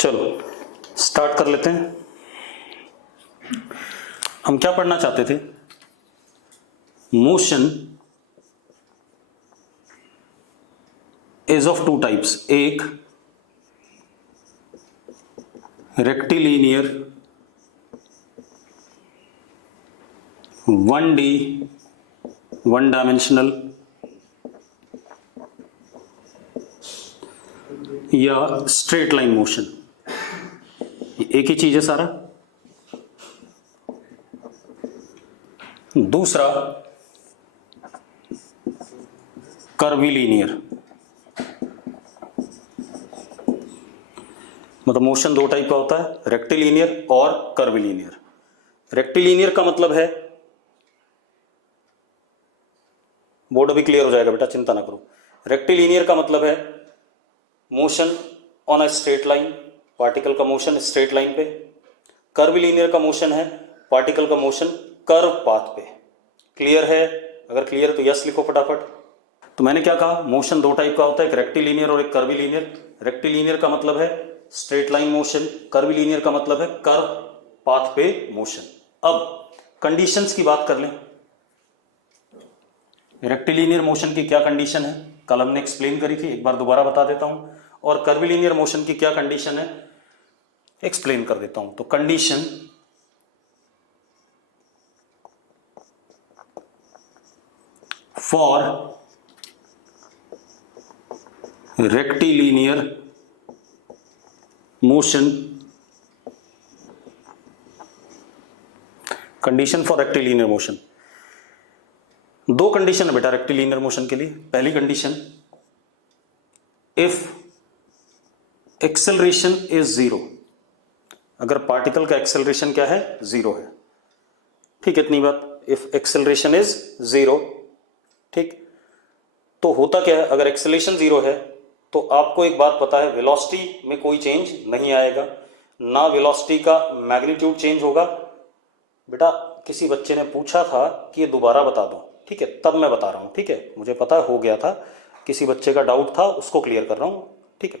चलो स्टार्ट कर लेते हैं। हम क्या पढ़ना चाहते थे? Motion is of two types, एक रेक्टिलिनियर 1D वन डायमेंशनल या स्ट्रेट लाइन मोशन, एक ही चीज है सारा। दूसरा कर्वीलिनियर, मतलब मोशन दो टाइप का होता है, रेक्टिलिनियर और कर्वीलिनियर। रेक्टिलिनियर का मतलब है, बोर्ड अभी क्लियर हो जाएगा बेटा, चिंता ना करो। रेक्टिलिनियर का मतलब है motion on a straight line, particle का मोशन स्ट्रेट लाइन पे। कर्वीलिनियर का मोशन है पार्टिकल का मोशन कर्व पाथ पे। क्लियर है? अगर क्लियर है तो यस लिखो फटाफट। तो मैंने क्या कहा, मोशन दो टाइप का होता है, एक रेक्टिलिनियर और एक कर्वीलिनियर। रेक्टिलिनियर का मतलब है स्ट्रेट लाइन मोशन, कर्वीलिनियर का मतलब है कर्व पाथ पे मोशन। अब कंडीशंस की बात कर लें। रेक्टिलिनियर मोशन की क्या कंडीशन है, कल हमने एक्सप्लेन करी थी, एक बार दोबारा बता देता हूं। और कर्वीलिनियर मोशन की क्या कंडीशन है, एक्सप्लेन कर देता हूं। तो condition for rectilinear motion, condition for rectilinear motion, दो कंडीशन है बेटा रेक्टिलिनियर मोशन के लिए। पहली condition, if acceleration is zero, अगर पार्टिकल का एक्सेलरेशन क्या है, जीरो है। ठीक है, इतनी बात। इफ एक्सेलरेशन इज जीरो, ठीक, तो होता क्या है, अगर एक्सेलरेशन जीरो है तो आपको एक बात पता है, वेलोसिटी में कोई चेंज नहीं आएगा, ना वेलोसिटी का मैग्नीट्यूड चेंज होगा। बेटा किसी बच्चे ने पूछा था कि ये दोबारा बता दो, ठीक है, तब मैं बता रहा हूं, ठीक है, मुझे पता हो गया था, किसी बच्चे का डाउट था, उसको क्लियर कर रहा हूं, ठीक है।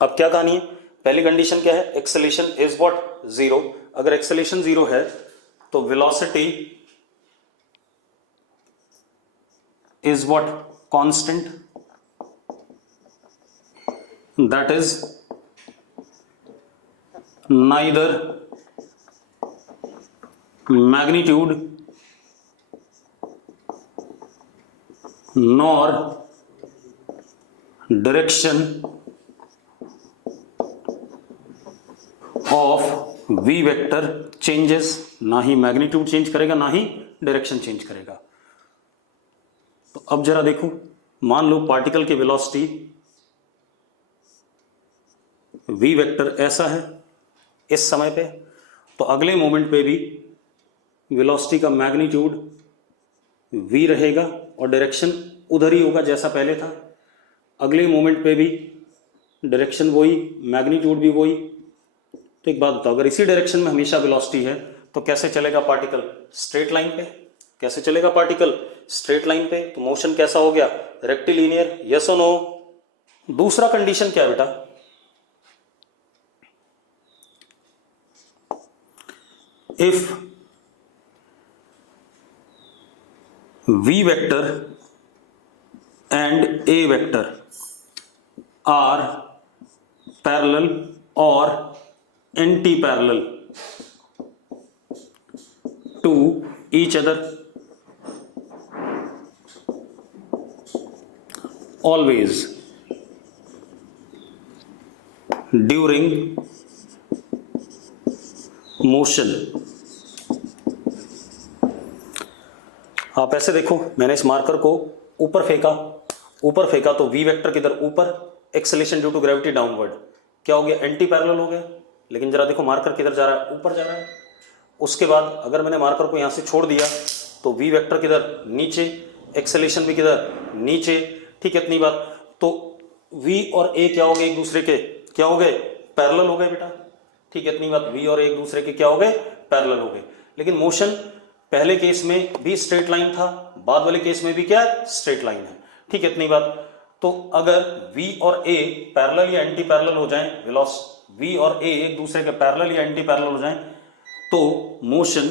अब क्या कहानी है, पहली कंडीशन क्या है, एक्सेलरेशन इज व्हाट, जीरो। अगर एक्सेलरेशन जीरो है तो velocity is what, constant, that is neither magnitude nor direction of V vector changes, ना ही मैग्नीट्यूड चेंज करेगा ना ही डायरेक्शन चेंज करेगा। तो अब जरा देखो, मान लो पार्टिकल की वेलोसिटी वी वेक्टर ऐसा है इस समय पे, तो अगले मोमेंट पे भी वेलोसिटी का मैग्नीट्यूड v रहेगा और डायरेक्शन उधर ही होगा जैसा पहले था। अगले मोमेंट पे भी डायरेक्शन वही, मैग्नीट्यूड भी वही। तो एक बात बताओ, अगर इसी डायरेक्शन में हमेशा वेलोसिटी है तो कैसे चलेगा पार्टिकल, स्ट्रेट लाइन पे। कैसे चलेगा पार्टिकल, स्ट्रेट लाइन पे। तो मोशन कैसा हो गया, रेक्टिलिनियर, यस और नो। दूसरा कंडीशन क्या है बेटा, if v vector and a vector are parallel or anti-parallel to each other, always during motion। आप ऐसे देखो, मैंने इस मार्कर को ऊपर फेंका तो वी वेक्टर किधर, ऊपर, acceleration due to gravity downward, क्या हो गया, एंटी पैरेलल हो गया। लेकिन जरा देखो मार्कर किधर जा रहा है, ऊपर जा रहा है। उसके बाद अगर मैंने मार्कर को यहां से छोड़ दिया तो वी वेक्टर किधर, नीचे, एक्सेलरेशन भी किधर, नीचे। ठीक है, इतनी बात। तो वी और ए क्या हो गए, एक दूसरे के क्या हो गए, पैरेलल हो गए बेटा। ठीक है, इतनी बात। वी और एक दूसरे के क्या हो गए, पैरेलल हो गए। लेकिन मोशन पहले केस में भी स्ट्रेट लाइन था, बाद वाले केस में भी क्या है, स्ट्रेट लाइन है। ठीक है, इतनी बात। तो अगर v और a पैरेलल या एंटी पैरेलल हो जाएं, v और a एक दूसरे के पैरेलल या एंटी पैरेलल हो जाएं, तो मोशन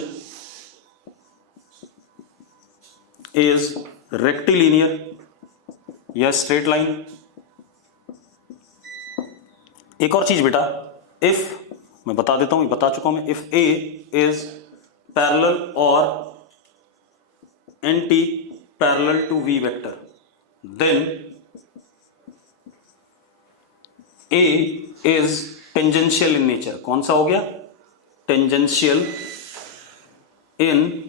इज रेक्टिलिनियर या स्ट्रेट लाइन। एक और चीज बेटा, इफ, मैं बता देता हूं, बता चुका हूं मैं, इफ a इज पैरेलल और anti parallel to v vector, then a is tangential in nature. कौन सा हो गया? Tangential in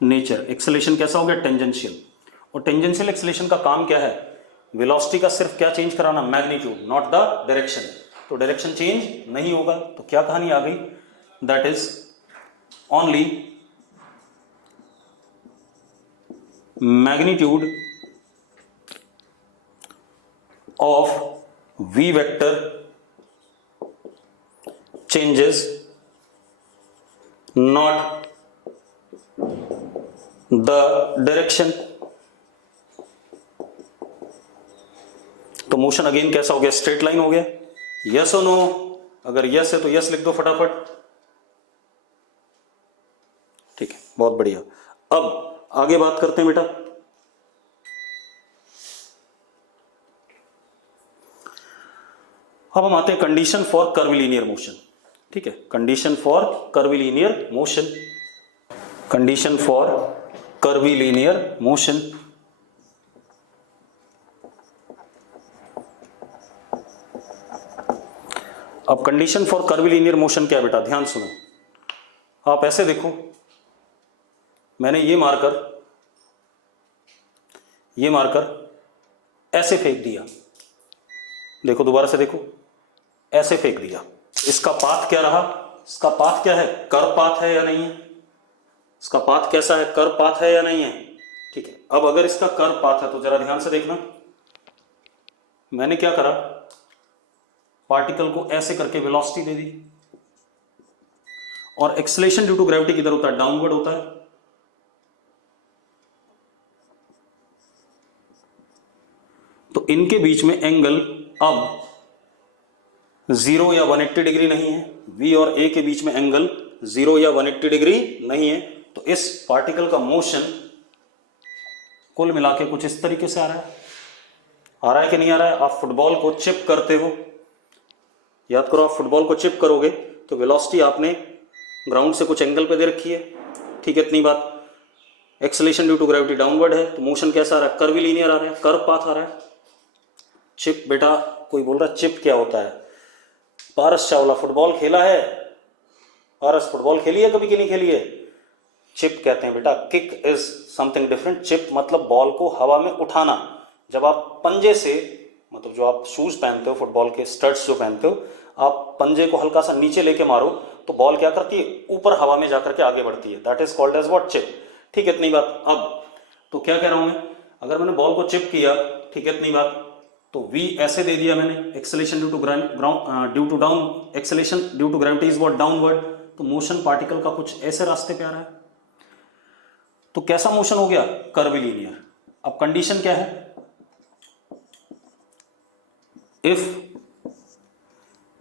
nature. एक्सेलेरेशन कैसा हो गया? टेंजेंशियल। और टेंजेंशियल एक्सेलेरेशन का काम क्या है? वेलोसिटी का सिर्फ क्या चेंज कराना? Magnitude, not the direction. तो डायरेक्शन चेंज नहीं होगा, तो क्या कहानी आ गई? That is only magnitude of v vector changes, not the direction। तो मोशन अगेन कैसा हो गया? स्ट्रेट लाइन हो गया। यस और नो? अगर यस है तो यस लिख दो फटाफट। ठीक है, बहुत बढ़िया। अब आगे बात करते हैं बेटा। अब हम आते हैं कंडीशन फॉर कर्विलीनियर मोशन। ठीक है, condition for कर्विलीनियर motion. Condition for कर्विलीनियर motion. अब कंडीशन फॉर कर्विलीनियर मोशन क्या है बेटा? ध्यान सुनो। आप ऐसे देखो, मैंने ये मार्कर ऐसे फेंक दिया। देखो, दोबारा से देखो, ऐसे फेंक दिया। इसका पाथ क्या रहा? इसका पाथ क्या है? कर्व पाथ है या नहीं है? इसका पाथ कैसा है? कर्व पाथ है या नहीं है? ठीक है, अब अगर इसका कर्व पाथ है तो जरा ध्यान से देखना। मैंने क्या करा? पार्टिकल को ऐसे करके वेलोसिटी दे दी, और एक्सेलेरेशन ड्यू टू ग्रेविटी किधर होता है? डाउनवर्ड होता है। तो इनके बीच में एंगल अब 0 या 180 डिग्री नहीं है। v और a के बीच में एंगल 0 या 180 डिग्री नहीं है। तो इस पार्टिकल का मोशन कुल मिला के कुछ इस तरीके से आ रहा है। आ रहा है कि नहीं आ रहा है? आप फुटबॉल को चिप करते हो, याद करो, आप फुटबॉल को चिप करोगे तो वेलोसिटी आपने ग्राउंड से कुछ एंगल पे दे रखी है। ठीक है, इतनी बात। Acceleration due to gravity downward है, तो मोशन कैसा आ रहा है? कर्विलीनियर आ रहा है, कर्व पाथ आ रहा है। चिप बेटा, कोई बोल रहा है चिप क्या होता है? पारस चावला फुटबॉल खेला है? पारस फुटबॉल खेली है कभी कि नहीं खेली है? चिप कहते हैं बेटा, kick is something different. Chip मतलब बॉल को हवा में उठाना। जब आप पंजे से, मतलब जो आप शूज पहनते हो, फुटबॉल के स्टड्स जो पहनते हो, आप पंजे को हल्का सा नीचे लेके मारो तो बॉल क्या करती है? ऊपर हवा में जाकर के आगे बढ़ती है। That is called as what? Chip. ठीक है, इतनी बात। अब तो क्या कह रहा हूं मैं? अगर मैंने बॉल को चिप किया, ठीक है, इतनी बात, तो v ऐसे दे दिया मैंने, acceleration due to down, acceleration due to gravity is what? Downward. तो मोशन पार्टिकल का कुछ ऐसे रास्ते पे आ रहा है। तो कैसा मोशन हो गया? कर्विलीनियर। अब कंडीशन क्या है? If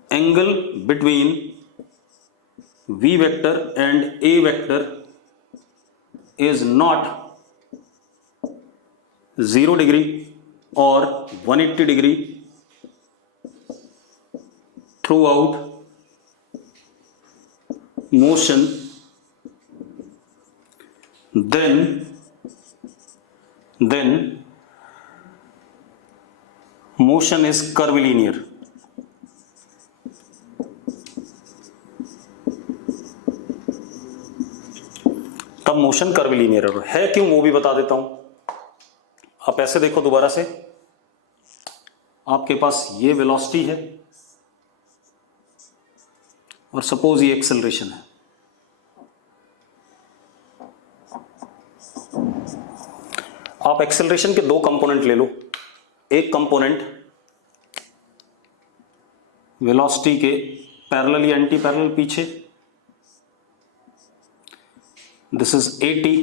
angle between v vector and a vector is not 0 degree और 180 degree through out motion, then motion is curvilinear। तब मोशन कर्विलीनियर है। क्यों, वो भी बता देता हूं। आप ऐसे देखो, दोबारा से, आपके पास ये वेलोसिटी है और सपोज ये एक्सेलरेशन है। आप एक्सेलरेशन के दो कंपोनेंट ले लो। एक कंपोनेंट वेलोसिटी के पैरेलल या एंटी पैरेलल पीछे, दिस इज 80,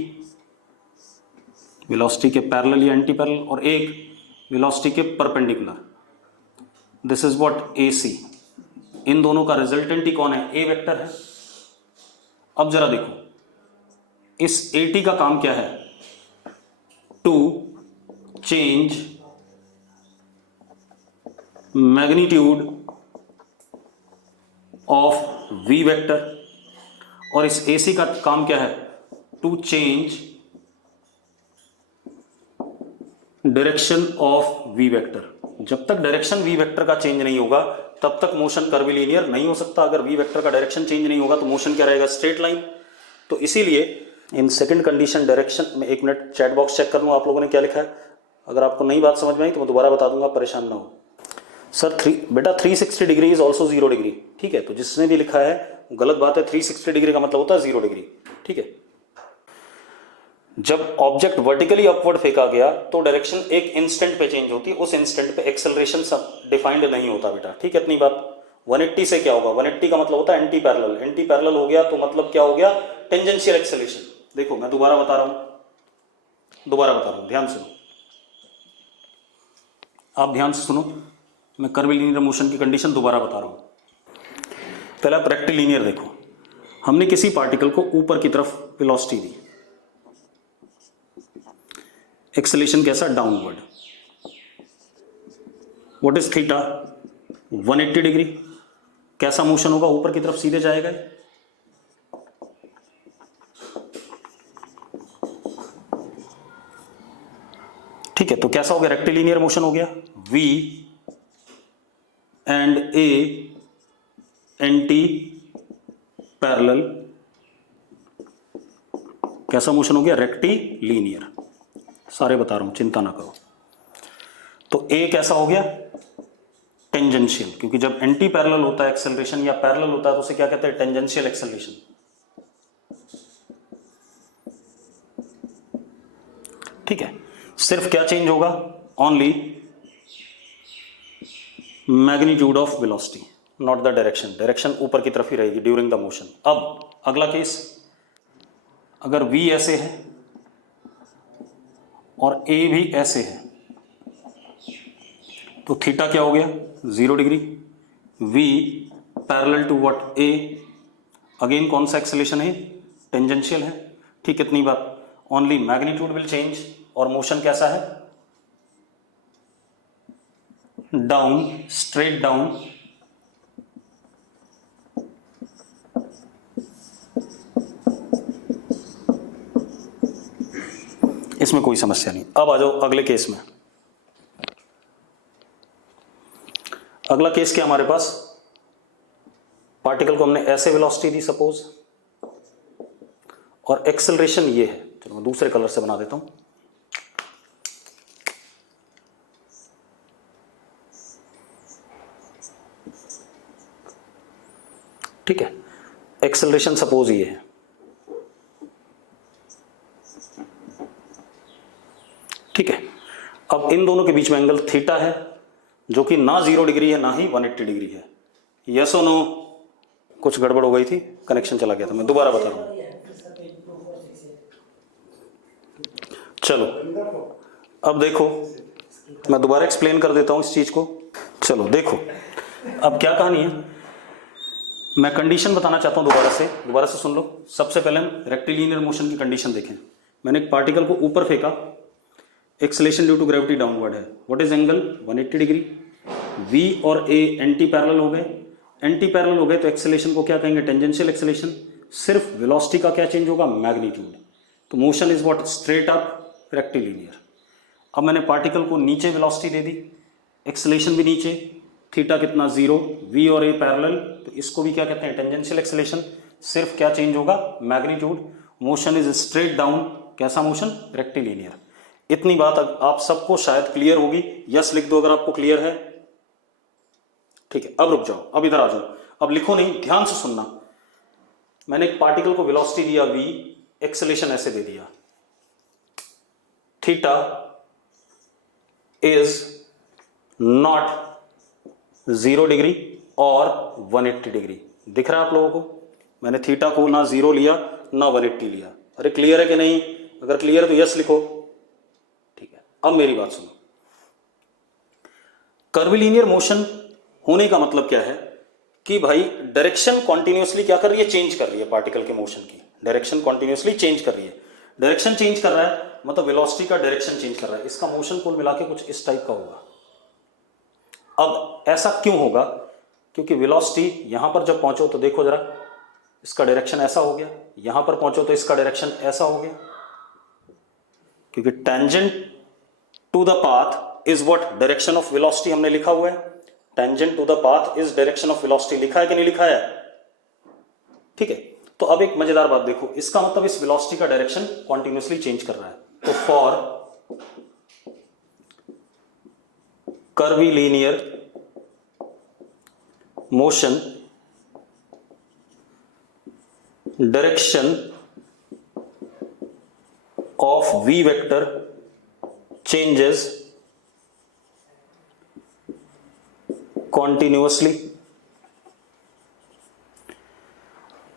वेलोसिटी के पैरेलल या एंटी पैरेलल, और एक वेलोसिटी के perpendicular, this is what AC, इन दोनों का रिजल्टेंट ही कौन है, A वेक्टर है। अब जरा देखो इस AT का काम क्या है, to change magnitude of V vector, और इस AC का काम क्या है, to change direction of V vector. जब तक डायरेक्शन V वेक्टर का चेंज नहीं होगा तब तक मोशन कर्विलीनियर नहीं हो सकता। अगर V वेक्टर का डायरेक्शन चेंज नहीं होगा तो मोशन क्या रहेगा, स्ट्रेट लाइन। तो इसीलिए इन सेकंड कंडीशन डायरेक्शन में, एक मिनट चैट बॉक्स चेक कर लूँ आप लोगों ने क्या लिखा है। अगर आपको नई बात समझ में आई तो मैं दोबारा बता दूंगा, परेशान ना हो। सर बेटा 360 डिग्री इज ऑल्सो 0 डिग्री, ठीक है। तो जिसने भी लिखा है वो गलत बात है। 360 डिग्री का मतलब होता है 0 डिग्री, ठीक है। जब ऑब्जेक्ट वर्टिकली अपवर्ड फेंका गया तो डायरेक्शन एक इंस्टेंट पे चेंज होती है, उस इंस्टेंट पे एक्सेलरेशन सब डिफाइंड नहीं होता बेटा, ठीक है। इतनी बात। 180 से क्या होगा, 180 का मतलब होता है एंटी पैरेलल। एंटी पैरेलल हो गया तो मतलब क्या हो गया, टेंजेंशियल एक्सेलरेशन। देखो मैं दोबारा बता रहा हूं, ध्यान सुनो, आप ध्यान से सुनो। मैं कर्विलीनियर मोशन की कंडीशन दोबारा बता रहा हूं। पहले आप रेक्टिलीनियर देखो। हमने किसी पार्टिकल को ऊपर की तरफ वेलोसिटी दी, एक्सेलरेशन कैसा, downward. What is theta, 180 degree. कैसा मोशन होगा, ऊपर की तरफ सीधे जाएगा। ठीक है, तो कैसा हो गया, रेक्टिलीनियर मोशन हो गया। V and A anti parallel, कैसा मोशन हो गया, रेक्टिलीनियर। सारे बता रहा हूं, चिंता ना करो। तो A कैसा हो गया, टेंजेंशियल, क्योंकि जब एंटी पैरेलल होता है एक्सेलरेशन या पैरेलल होता है तो उसे क्या कहते हैं, टेंजेंशियल एक्सेलरेशन। ठीक है, सिर्फ क्या चेंज होगा, only magnitude of velocity, not the direction. Direction ऊपर की तरफ ही रहेगी ड्यूरिंग द मोशन। अब अगला केस, अगर V ऐसे है और A भी ऐसे है तो थीटा क्या हो गया, 0 डिग्री। V parallel to what, A, again कौन सा एक्सेलरेशन है, टेंजेंशियल है। ठीक, इतनी बात। ओनली मैग्नीट्यूड विल चेंज और मोशन कैसा है, डाउन, स्ट्रेट डाउन। इसमें कोई समस्या नहीं। अब आ जाओ अगले केस में। अगला केस क्या हमारे पास, पार्टिकल को हमने ऐसे वेलोसिटी दी सपोज, और एक्सेलरेशन ये है। चलो मैं दूसरे कलर से बना देता हूं। ठीक है, एक्सेलरेशन सपोज ये है। ठीक है, अब इन दोनों के बीच में एंगल थीटा है जो कि ना 0 डिग्री है ना ही 180 डिग्री है। यस और नो, कुछ गड़बड़ हो गई थी, कनेक्शन चला गया था। मैं दोबारा बता रहा हूं। चलो अब देखो, मैं दोबारा एक्सप्लेन कर देता हूं इस चीज को। चलो देखो अब क्या कहानी है, मैं कंडीशन बताना चाहता हूं दोबारा से सुन लो। सबसे पहले हम रेक्टिलिनियर मोशन की कंडीशन देखें। मैंने एक पार्टिकल को ऊपर फेंका, acceleration due to gravity downward है। What is angle, 180 degree. V और A एंटी पैरेलल हो गए। एंटी पैरेलल हो गए तो एक्सेलरेशन को क्या कहेंगे, टेंजेंशियल एक्सेलरेशन। सिर्फ वेलोसिटी का क्या चेंज होगा, मैग्नीट्यूड। तो motion is what, straight up, rectilinear. अब मैंने पार्टिकल को नीचे वेलोसिटी दे दी, एक्सेलरेशन भी नीचे, थीटा कितना, 0। V और A पैरेलल, तो इसको भी क्या कहते हैं, टेंजेंशियल एक्सेलरेशन। सिर्फ क्या चेंज होगा, magnitude. Motion is straight down, कैसा मोशन, रेक्टिलिनियर। इतनी बात आप सबको शायद क्लियर होगी। यस लिख दो अगर आपको क्लियर है। ठीक है, अब रुक जाओ, अब इधर आ जाओ। अब लिखो नहीं, ध्यान से सुनना। मैंने एक पार्टिकल को वेलोसिटी दिया V, एक्सेलरेशन ऐसे दे दिया, थीटा इज नॉट 0 डिग्री और 180 डिग्री। दिख रहा है आप लोगों को, मैंने थीटा को ना 0 लिया ना 180 लिया। अरे क्लियर है कि नहीं, अगर क्लियर है तो यस लिखो। ठीक है, अब मेरी बात सुनो। कर्विलीनियर मोशन होने का मतलब क्या है कि भाई डायरेक्शन कॉन्टिन्यूसली क्या कर रही है, चेंज कर रही है पार्टिकल के मोशन की, डायरेक्शन कॉन्टिन्यूसली चेंज कर रही है। डायरेक्शन चेंज कर रहा है मतलब वेलोसिटी का डायरेक्शन चेंज कर रहा है, इसका मोशन कुल मिला के कुछ इस टाइप का होगा। अब ऐसा क्यों होगा, क्योंकि वेलोसिटी यहां पर जब पहुंचो तो देखो जरा, इसका डायरेक्शन ऐसा हो गया, यहां पर पहुंचो तो इसका डायरेक्शन ऐसा हो गया, क्योंकि tangent to the path is what, direction of velocity हमने लिखा हुआ है, tangent to the path is direction of velocity, लिखा है कि नहीं लिखा है, ठीक है। तो अब एक मजेदार बात देखो, इसका मतलब इस वेलोसिटी का डायरेक्शन कॉन्टिन्यूसली चेंज कर रहा है। तो for curvilinear motion direction of v vector changes continuously,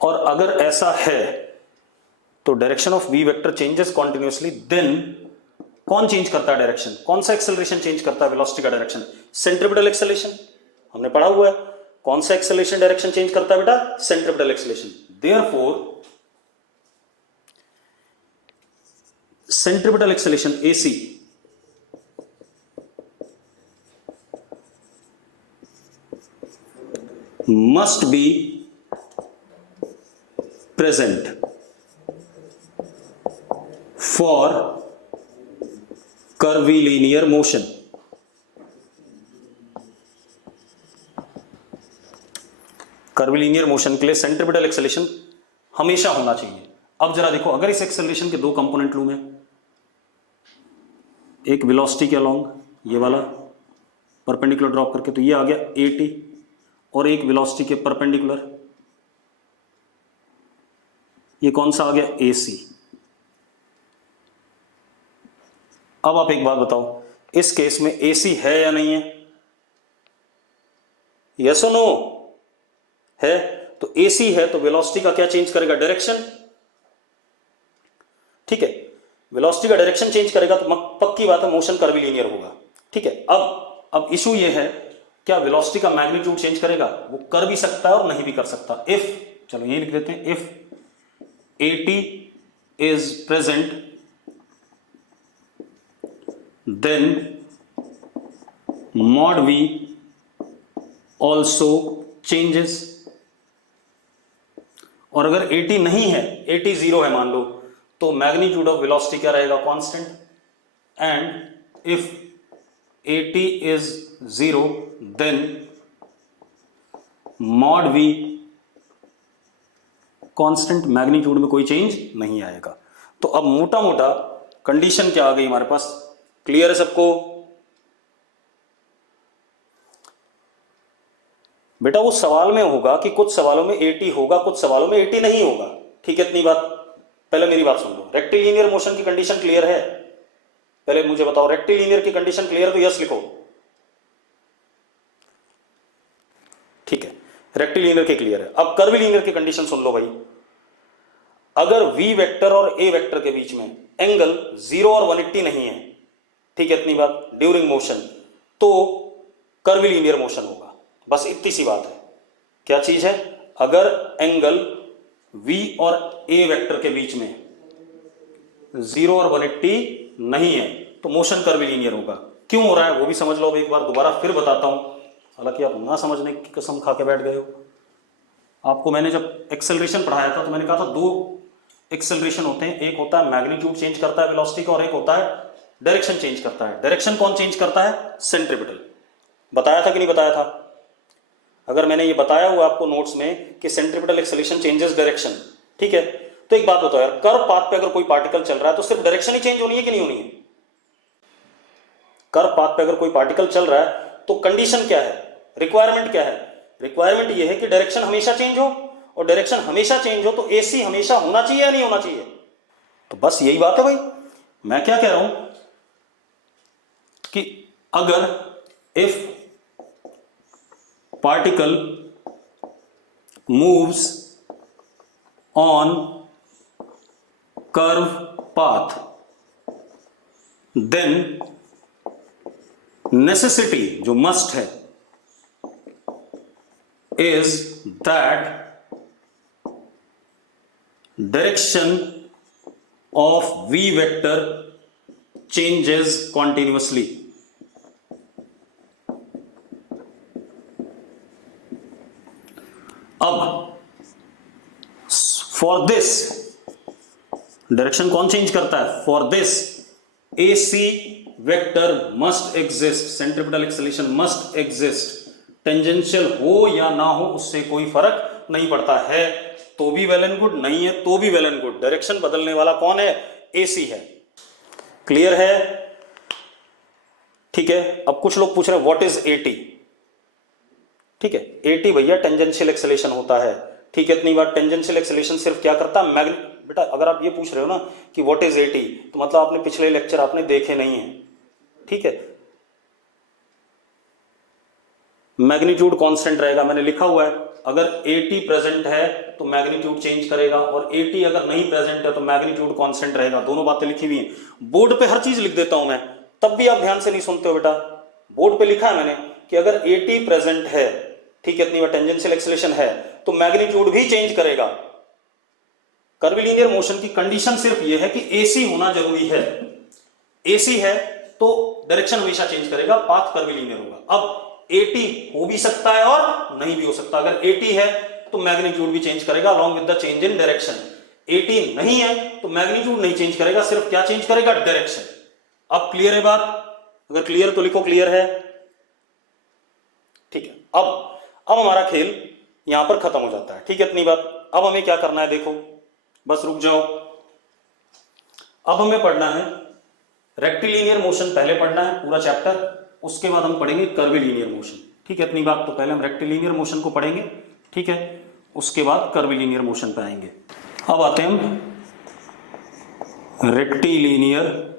और अगर ऐसा है तो direction of v vector changes continuously, then कौन चेंज करता है डायरेक्शन, कौन सा एक्सेलरेशन चेंज करता है वेलोसिटी का डायरेक्शन, सेंट्रीपिटल एक्सेलरेशन, हमने पढ़ा हुआ है। कौन सा एक्सेलरेशन डायरेक्शन चेंज करता है बेटा, centripetal acceleration. Therefore centripetal acceleration AC must be present for curvilinear motion। कर्विलीनियर motion के लिए सेंट्रीपिटल एक्सेलरेशन हमेशा होना चाहिए। अब जरा देखो, अगर इस एक्सेलरेशन के दो कंपोनेंट लूं मैं, एक वेलोसिटी के अलोंग ये वाला परपेंडिकुलर ड्रॉप करके, तो ये आ गया AT, और एक वेलोसिटी के परपेंडिकुलर, ये कौन सा आ गया, AC। अब आप एक बात बताओ, इस केस में AC है या नहीं है, यस और नो है। तो AC है तो वेलोसिटी का क्या चेंज करेगा, डायरेक्शन, ठीक है, वेलोसिटी का डायरेक्शन चेंज करेगा तो पक्की बात है मोशन कर्विलीनियर होगा, ठीक है। अब इशू ये है, क्या वेलोसिटी का मैग्नीट्यूड चेंज करेगा, वो कर भी सकता है और नहीं भी कर सकता। इफ, चलो ये लिख देते हैं, if AT is present then mod V also changes। और अगर AT नहीं है, AT 0 है मान लो, तो मैग्नीट्यूड ऑफ वेलोसिटी क्या रहेगा, constant. And if AT is 0 then mod V constant, magnitude में कोई चेंज नहीं आएगा। तो अब मोटा मोटा कंडीशन क्या आ गई हमारे पास, क्लियर है सबको बेटा? वो सवाल में होगा कि कुछ सवालों में AT होगा, कुछ सवालों में AT नहीं होगा, ठीक है। इतनी बात, पहले मेरी बात सुन लो। रेक्टिलिनियर मोशन की कंडीशन क्लियर है? पहले मुझे बताओ, रेक्टिलिनियर की कंडीशन क्लियर, तो यस लिखो, ठीक है, रेक्टिलिनियर के क्लियर है। अब कर्विलिनियर की कंडीशन सुन लो भाई। अगर V वेक्टर और A वेक्टर के बीच में एंगल 0 और 180 नहीं है, ठीक है, इतनी बात, ड्यूरिंग मोशन, तो कर्विलिनियर मोशन होगा। बस इतनी सी बात है। क्या चीज है? अगर एंगल V और A वेक्टर के बीच में 0 और 180 नहीं है तो मोशन कर्विलिनियर होगा। क्यों हो रहा है वो भी समझ लो, एक बार दोबारा फिर बताता हूं, हालांकि आप ना समझने की कसम खा के बैठ गए हो। आपको मैंने जब एक्सेलरेशन पढ़ाया था तो मैंने कहा था दो एक्सेलरेशन होते हैं, एक होता है मैग्नीट्यूड चेंज करता है वेलोसिटी का, और एक होता है डायरेक्शन चेंज करता है। डायरेक्शन कौन चेंज करता है? सेंट्रीपिटल। बताया था कि नहीं बताया था? अगर मैंने ये बताया हुआ आपको नोट्स में कि सेंट्रीपिटल एक्सेलरेशन चेंजेस डायरेक्शन, ठीक है, तो एक बात बताओ यार, कर्व पाथ पे अगर कोई पार्टिकल चल रहा है तो सिर्फ डायरेक्शन ही चेंज होनी है कि नहीं होनी है? कर्व पाथ पे अगर कोई पार्टिकल चल रहा है तो कंडीशन क्या है, रिक्वायरमेंट क्या है? रिक्वायरमेंट ये है कि डायरेक्शन हमेशा चेंज हो, और डायरेक्शन हमेशा चेंज हो तो AC हमेशा होना चाहिए या नहीं होना चाहिए? तो बस यही बात है भाई। मैं क्या कह रहा हूं कि अगर if particle moves on curve path then necessity जो मस्ट है is that direction of v vector changes continuously. अब फॉर दिस डायरेक्शन कौन चेंज करता है? For this AC vector must exist, centripetal acceleration must exist. Tangential हो या ना हो उससे कोई फर्क नहीं पड़ता है तो भी वेल एंड गुड, नहीं है तो भी वेल एंड गुड। डायरेक्शन बदलने वाला कौन है? AC है। क्लियर है? ठीक है। अब कुछ लोग पूछ रहे हैं व्हाट इज AT। ठीक है, AT भैया टेंजेंशियल एक्सेलरेशन होता है। ठीक है, इतनी बार टेंजेंशियल एक्सेलरेशन सिर्फ क्या करता है? बेटा अगर आप ये पूछ रहे हो ना कि व्हाट इज AT तो मतलब आपने पिछले लेक्चर आपने देखे नहीं है। ठीक है, मैग्नीट्यूड कांस्टेंट रहेगा, मैंने लिखा हुआ है। अगर AT प्रेजेंट है तो मैग्नीट्यूड चेंज करेगा और AT अगर नहीं प्रेजेंट है तो मैग्नीट्यूड कांस्टेंट रहेगा। दोनों बातें लिखी हुई हैं। बोर्ड पे हर चीज लिख देता हूं मैं, तब भी आप ध्यान से नहीं सुनते हो बेटा। बोर्ड पे लिखा है मैंने कि अगर AT प्रेजेंट है, ठीक है, इतनी बार टेंजेंशियल एक्सेलरेशन है तो मैग्नीट्यूड भी चेंज करेगा। कर्वीलिनियर मोशन की कंडीशन सिर्फ यह है कि AC होना जरूरी है। AC है तो डायरेक्शन हमेशा चेंज करेगा, पाथ कर्वीलिनियर होगा। अब AT हो भी सकता है और नहीं भी हो सकता। अगर AT है तो मैग्नीट्यूड भी चेंज करेगा along with the change in direction. AT नहीं है तो मैग्नीट्यूड नहीं चेंज करेगा, सिर्फ क्या चेंज करेगा? डायरेक्शन। अब क्लियर है बात? अगर क्लियर तो लिखो क्लियर है। ठीक है, अब हमारा खेल यहां पर खत्म हो जाता है। ठीक है, इतनी बात। अब हमें क्या करना है देखो, बस रुक जाओ। अब हमें पढ़ना है रेक्टिलिनियर मोशन, पहले पढ़ना है पूरा चैप्टर, उसके बाद हम पढ़ेंगे कर्वीलिनियर मोशन। ठीक है, इतनी बात। तो पहले हम रेक्टिलिनियर मोशन को पढ़ेंगे, ठीक है, उसके बाद कर्वीलिनियर मोशन पे आएंगे। अब आते हैं हम रेक्टिलिनियर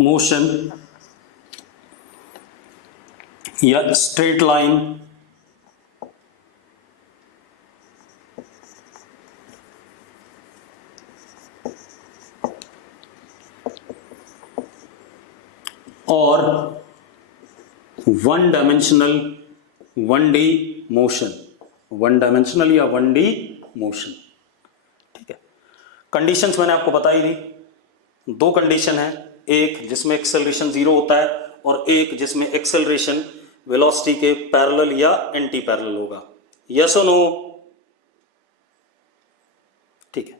मोशन या स्ट्रेट लाइन और one dimensional 1D motion, one dimensional या 1D मोशन। ठीक है, कंडीशंस मैंने आपको बताई थी। दो कंडीशन है, एक जिसमें एक्सेलरेशन 0 होता है और एक जिसमें एक्सेलरेशन वेलोसिटी के पैरेलल या एंटी पैरेलल होगा। यस और नो? ठीक है,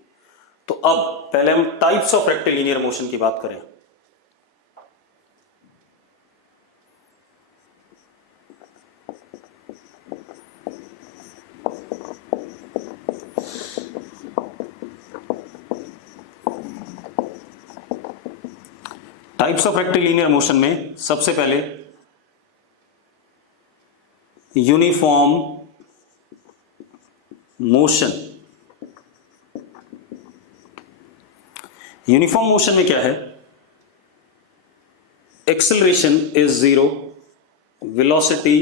तो अब पहले हम टाइप्स ऑफ रेक्टिलिनियर मोशन की बात करें। टाइप्स ऑफ रेक्टिलिनियर मोशन में सबसे पहले यूनिफॉर्म मोशन। यूनिफॉर्म मोशन में क्या है? Acceleration is 0, velocity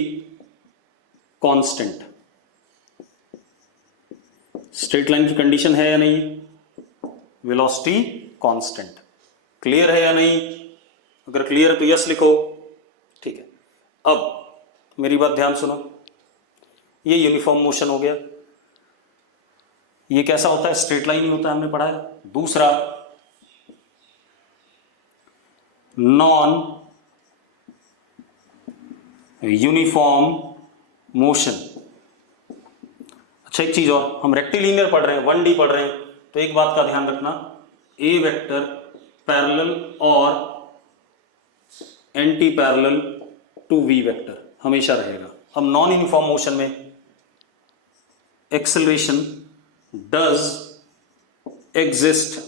constant. Straight line की कंडीशन है या नहीं? Velocity constant. क्लियर है या नहीं? अगर क्लियर है तो यस लिखो। ठीक है, अब मेरी बात ध्यान सुनो। ये यूनिफॉर्म मोशन हो गया। ये कैसा होता है? स्ट्रेट लाइन ही होता है, हमने पढ़ा है। दूसरा नॉन यूनिफॉर्म मोशन। अच्छा, एक चीज और, हम रेक्टिलिनियर पढ़ रहे हैं, 1D पढ़ रहे हैं, तो एक बात का ध्यान रखना, A वेक्टर पैरेलल और anti parallel to V vector हमेशा रहेगा। अब नॉन यूनिफॉर्म मोशन में acceleration does exist,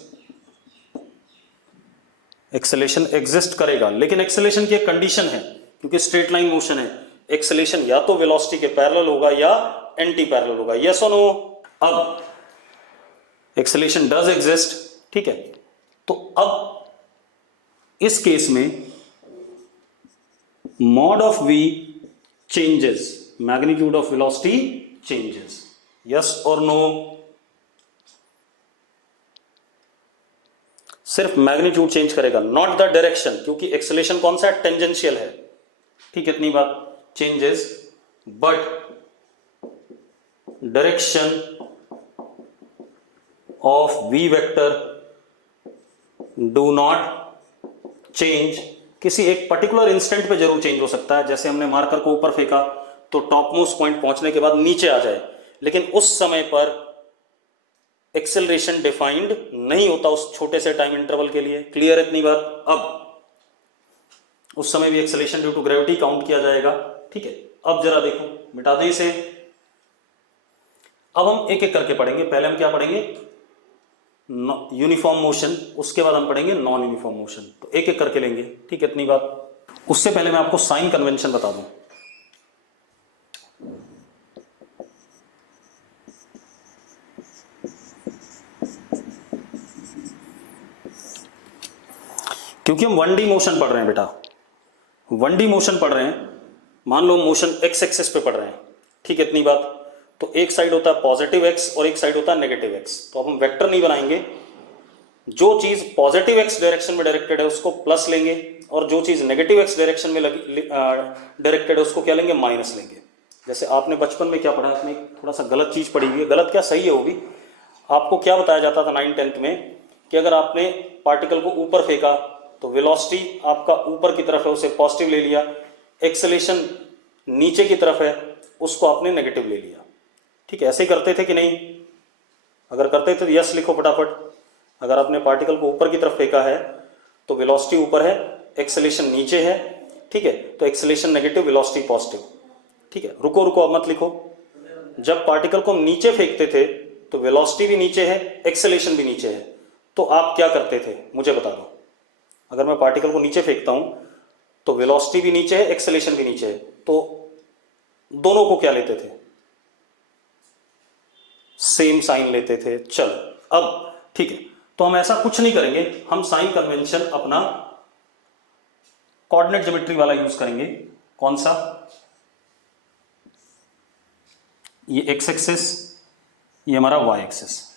acceleration exist करेगा, लेकिन एक्सेलरेशन की एक कंडीशन है, क्योंकि स्ट्रेट लाइन मोशन है, एक्सेलरेशन या तो वेलोसिटी के पैरेलल होगा या एंटी पैरेलल होगा। यस और नो? अब एक्सेलरेशन डज एग्जिस्ट, ठीक है, तो अब इस केस में mod of v changes, magnitude of velocity changes. Yes और नो? सिर्फ मैग्नीट्यूड चेंज करेगा, नॉट द डायरेक्शन, क्योंकि एक्सेलेरेशन कौन सा है, टेंजेंशियल है। ठीक है, इतनी बात। Changes but direction of v vector do not change. किसी एक पर्टिकुलर इंस्टेंट पे जरूर चेंज हो सकता है, जैसे हमने मार्कर को ऊपर फेंका तो टॉप मोस्ट पॉइंट पहुंचने के बाद नीचे आ जाए, लेकिन उस समय पर एक्सेलरेशन डिफाइंड नहीं होता उस छोटे से टाइम इंटरवल के लिए। क्लियर है इतनी बात। अब उस समय भी acceleration due to gravity count किया जाएगा। ठीक है, अब जरा देखो, मिटा दे इसे। अब हम एक एक करके पढ़ेंगे। पहले हम क्या पढ़ेंगे, यूनिफॉर्म मोशन, उसके बाद हम पढ़ेंगे नॉन यूनिफॉर्म मोशन। तो एक एक करके लेंगे। ठीक है, इतनी बात। उससे पहले मैं आपको साइन कन्वेंशन बता दूं। क्योंकि हम 1D मोशन पढ़ रहे हैं बेटा, 1D मोशन पढ़ रहे हैं। मान लो मोशन एक्स एक्सिस पे पढ़ रहे हैं। ठीक है, इतनी बात। तो एक साइड होता है पॉजिटिव एक्स और एक साइड होता है नेगेटिव एक्स। तो अब हम वेक्टर नहीं बनाएंगे, जो चीज पॉजिटिव एक्स डायरेक्शन में डायरेक्टेड है उसको प्लस लेंगे, और जो चीज नेगेटिव एक्स डायरेक्शन में डायरेक्टेड है उसको क्या लेंगे, माइनस लेंगे। जैसे आपने बचपन में क्या पढ़ा, आपने थोड़ा सा गलत चीज पढ़ी हुई है, गलत क्या सही है वो भी। आपको क्या बताया जाता था 9th-10th में कि अगर आपने पार्टिकल को ऊपर फेंका तो वेलोसिटी आपका ऊपर की तरफ है, उसे पॉजिटिव ले लिया। एक्सेलेरेशन नीचे की तरफ है, उसको आपने नेगेटिव ले लिया। ठीक है, ऐसे ही करते थे कि नहीं? अगर करते थे तो यस लिखो फटाफट। अगर आपने पार्टिकल को ऊपर की तरफ फेंका है तो वेलोसिटी ऊपर है, एक्सेलेरेशन नीचे है। ठीक है, तो एक्सेलेरेशन नेगेटिव, वेलोसिटी पॉजिटिव। ठीक है, रुको रुको, अब मत लिखो। जब पार्टिकल को हम नीचे फेंकते थे तो वेलोसिटी भी नीचे है, एक्सेलेरेशन भी नीचे है। तो आप क्या करते थे, मुझे बता दो। अगर मैं पार्टिकल को नीचे फेंकता हूं तो वेलोसिटी भी नीचे है, एक्सेलेरेशन भी नीचे है, तो दोनों को क्या लेते थे, सेम साइन लेते थे। चलो अब ठीक है, तो हम ऐसा कुछ नहीं करेंगे, हम साइन कन्वेंशन अपना कोऑर्डिनेट ज्योमेट्री वाला यूज करेंगे। कौन सा, ये एक्स एक्सिस, ये हमारा वाई एक्सिस।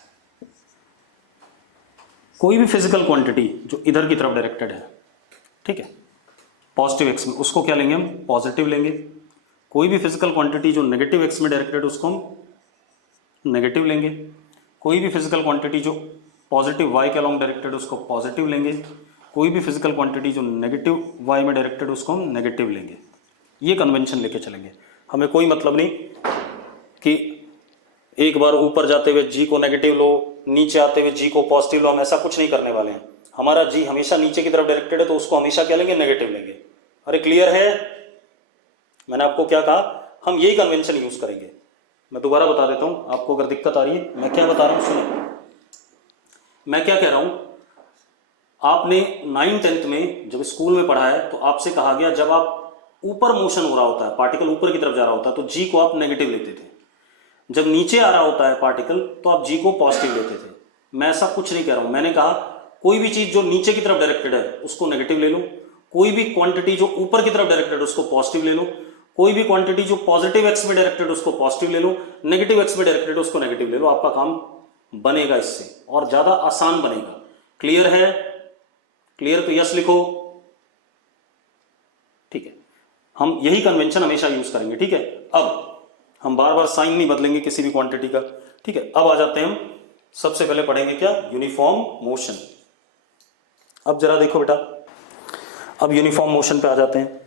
कोई भी फिजिकल क्वांटिटी जो इधर की तरफ डायरेक्टेड है, ठीक है, पॉजिटिव एक्स में, उसको क्या लेंगे हम, पॉजिटिव लेंगे। कोई भी फिजिकल क्वांटिटी जो नेगेटिव एक्स में डायरेक्टेड, उसको हम नेगेटिव लेंगे। कोई भी फिजिकल क्वांटिटी जो पॉजिटिव वाई के अलोंग डायरेक्टेड, उसको पॉजिटिव लेंगे। कोई भी फिजिकल क्वांटिटी जो नेगेटिव वाई में डायरेक्टेड, उसको हम नेगेटिव लेंगे। ये कन्वेंशन लेके चलेंगे। हमें कोई मतलब नहीं कि एक बार ऊपर जाते हुए जी को नेगेटिव लो, नीचे आते हुए जी को पॉजिटिव लो, हम ऐसा कुछ नहीं करने वाले हैं। हमारा जी हमेशा नीचे की तरफ डायरेक्टेड है, तो उसको हमेशा क्या लेंगे, नेगेटिव लेंगे। अरे क्लियर है? मैंने आपको क्या कहा, हम यही कन्वेंशन यूज करेंगे। मैं दोबारा बता देता हूं, आपको अगर दिक्कत आ रही है। मैं क्या बता रहा हूं, सुनो। मैं क्या कह रहा हूं, आपने 9th-10th में जब स्कूल में पढ़ा है तो आपसे कहा गया, जब आप ऊपर मोशन हो रहा होता है, पार्टिकल ऊपर की तरफ जा रहा होता है, तो जी को आप नेगेटिव लेते थे। जब नीचे आ रहा होता है पार्टिकल, तो आप जी को पॉजिटिव लेते थे। मैं ऐसा कुछ नहीं कह रहा हूं, मैंने कहा कोई भी चीज जो नीचे की तरफ डायरेक्टेड है उसको नेगेटिव ले लो, कोई भी क्वांटिटी जो ऊपर की तरफ डायरेक्टेड है उसको पॉजिटिव ले लो, कोई भी क्वांटिटी जो पॉजिटिव एक्स में डायरेक्टेड उसको पॉजिटिव ले लो, नेगेटिव एक्स में डायरेक्टेड उसको नेगेटिव ले लो। आपका काम बनेगा इससे, और ज्यादा आसान बनेगा। क्लियर है? क्लियर तो यस लिखो। ठीक है, हम यही कन्वेंशन हमेशा यूज करेंगे। ठीक है, अब हम बार बार साइन नहीं बदलेंगे किसी भी क्वांटिटी का। ठीक है, अब आ जाते हैं हम, सबसे पहले पढ़ेंगे क्या, यूनिफॉर्म मोशन। अब जरा देखो बेटा, अब यूनिफॉर्म मोशन पे आ जाते हैं।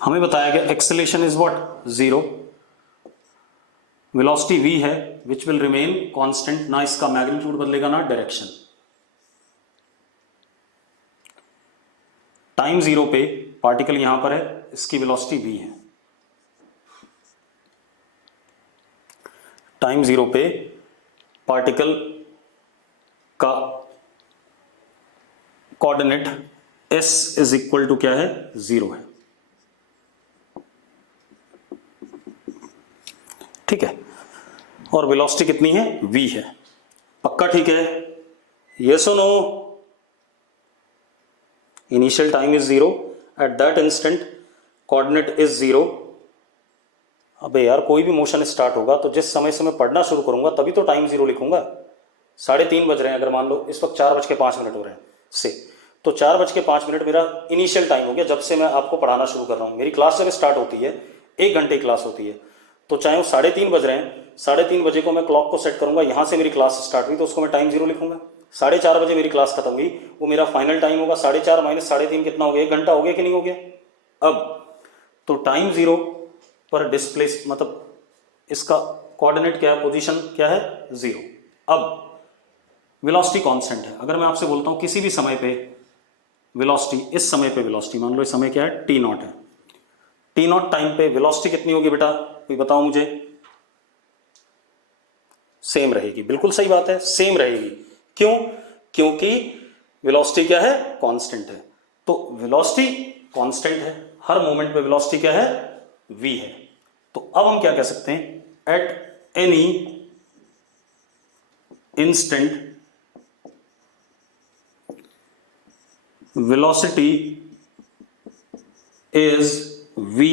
हमें बताया गया acceleration is what, 0, velocity v है विच विल रिमेन कांस्टेंट, ना इसका मैग्नीट्यूड बदलेगा ना डायरेक्शन। टाइम 0 पे पार्टिकल यहां पर है, इसकी वेलोसिटी v है। टाइम 0 पे पार्टिकल का coordinate s is equal to क्या है, 0 है। ठीक है, और वेलोसिटी कितनी है, v है। पक्का ठीक है? यस और no? Initial time is 0, at that instant coordinate is 0, अबे यार कोई भी मोशन स्टार्ट होगा तो जिस समय से मैं पढ़ना शुरू करूंगा तभी तो टाइम 0 लिखूंगा। 3:30 बज रहे हैं, अगर मान लो इस वक्त 4:05 हो रहे हैं से, तो 4:05 मेरा इनिशियल टाइम हो गया जब से मैं आपको पढ़ाना शुरू कर रहा हूँ। मेरी क्लास जब स्टार्ट होती है 1 घंटे की क्लास होती है, तो चाहे वो 3:30 बज रहे हैं, 3:30 बजे को मैं क्लॉक को सेट करूंगा, यहाँ से मेरी क्लास स्टार्ट हुई तो उसको मैं टाइम 0 लिखूंगा। 4:30 बजे मेरी क्लास खत्म हुई, वो मेरा फाइनल टाइम होगा। 4:30 माइनस 3:30 कितना हो गया? 1 घंटा हो गया कि नहीं हो गया? अब तो टाइम 0 पर डिस्प्लेस मतलब इसका कोऑर्डिनेट क्या है, पोजीशन क्या है? 0। अब वेलोसिटी कांस्टेंट है। अगर मैं आपसे बोलता हूं किसी भी समय पे वेलोसिटी, इस समय पे वेलोसिटी मान लो इस समय क्या है? t0 है। t0 टाइम पे वेलोसिटी कितनी होगी बेटा? कोई बताओ मुझे। सेम रहेगी। बिल्कुल सही बात है, सेम रहेगी। क्यों? क्योंकि वेलोसिटी क्या है? कांस्टेंट है। तो वेलोसिटी कांस्टेंट है, हर मोमेंट पे वेलोसिटी क्या है? v है। तो अब हम क्या कह सकते हैं? At any instant velocity is v।